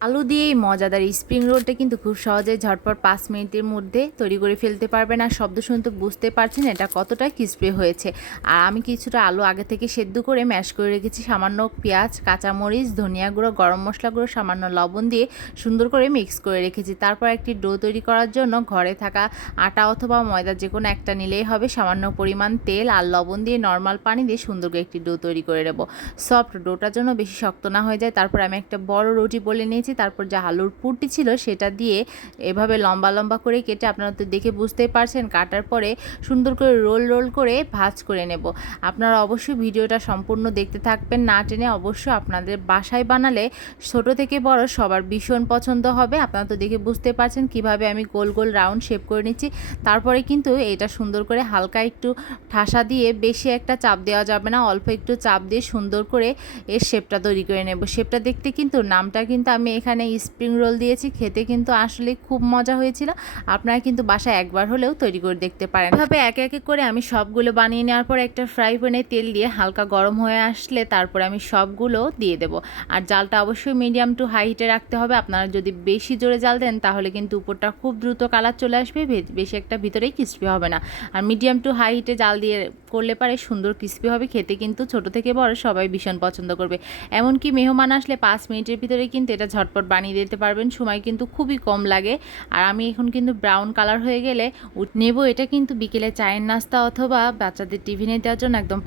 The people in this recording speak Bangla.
আলু দিয়ে এই মজাদার স্প্রিং রোলটা কিন্তু খুব সহজেই ঝটপট 5 মিনিটের মধ্যে তৈরি করে ফেলতে পারবেন। আর শব্দ শুনে তো বুঝতে পারছেন এটা কতটা ক্রিস্পি হয়েছে। আর আমি কিছুটা আলু আগে থেকে সেদ্ধ করে ম্যাশ করে রেখেছি। সামান্য পেঁয়াজ, কাঁচামরিচ, ধনিয়া গুঁড়ো, গরম মশলা গুঁড়ো, সামান্য লবণ দিয়ে সুন্দর করে মিক্স করে রেখেছি। তারপর একটি ডো তৈরি করার জন্য ঘরে থাকা আটা অথবা ময়দা যে কোনো একটা নিলেই হবে। সামান্য পরিমাণ তেল আর লবণ দিয়ে নর্মাল পানি দিয়ে সুন্দর করে একটি ডো তৈরি করে নেব। সফট ডোটার জন্য বেশি শক্ত না হয়ে যায়। তারপর আমি একটা বড় রুটি বলে নিয়েছি। তারপর যে আলুর পুরটি ছিল সেটা দিয়ে এভাবে লম্বা লম্বা করে কেটে, আপনারা তো দেখে বুঝতেই পারছেন, কাটার পরে সুন্দর করে রোল রোল করে ভাজ করে নেব। আপনারা অবশ্যই ভিডিওটা সম্পূর্ণ দেখতে থাকবেন, না টেনে। অবশ্যই আপনাদের বাসায় বানালে ছোট থেকে বড় সবার ভীষণ পছন্দ হবে। আপনারা তো দেখে বুঝতে পারছেন কিভাবে আমি গোল গোল রাউন্ড শেপ করে নিচ্ছি। তারপরে কিন্তু এটা সুন্দর করে হালকা একটু ঠাসা দিয়ে, বেশি একটা চাপ দেওয়া যাবে না, অল্প একটু চাপ দিয়ে সুন্দর করে এর শেপটা তৈরি করে নেব। শেপটা দেখতে কিন্তু, নামটা কিন্তু আমি এখানে স্প্রিং রোল দিয়েছি। খেতে কিন্তু আসলে খুব মজা হয়েছিল। আপনারা কিন্তু বাসায় একবার হলেও তৈরি করে দেখতে পারেন। এভাবে একে একে করে আমি সবগুলো বানিয়ে নেওয়ার পর একটা ফ্রাই প্যানে তেল দিয়ে হালকা গরম হয়ে আসলে তারপরে আমি সবগুলো দিয়ে দেব। আর জালটা অবশ্যই মিডিয়াম টু হাই হিটে রাখতে হবে। আপনারা যদি বেশি জোরে জাল দেন তাহলে কিন্তু উপরটা খুব দ্রুত কালার চলে আসবে, বেশি একটা ভিতরেই ক্রিস্পি হবে না। আর মিডিয়াম টু হাই হিটে জাল দিয়ে করলে পারে সুন্দর ক্রিস্পি হবে। খেতে কিন্তু ছোট থেকে বড় সবাই ভীষণ পছন্দ করবে। এমনকি মেহমান আসলে 5 মিনিটের ভিতরে কিন্তু এটা ঝটপট বানিয়ে দিতে পারবেন। সময় কিন্তু খুবই কম লাগে। আর আমি এখন কিন্তু ব্রাউন কালার হয়ে গেলে নেব। এটা কিন্তু বিকেলে চায়ের নাস্তা অথবা বাচ্চাদের টিফিনে দেওয়ার জন্য একদম পারফেক্ট।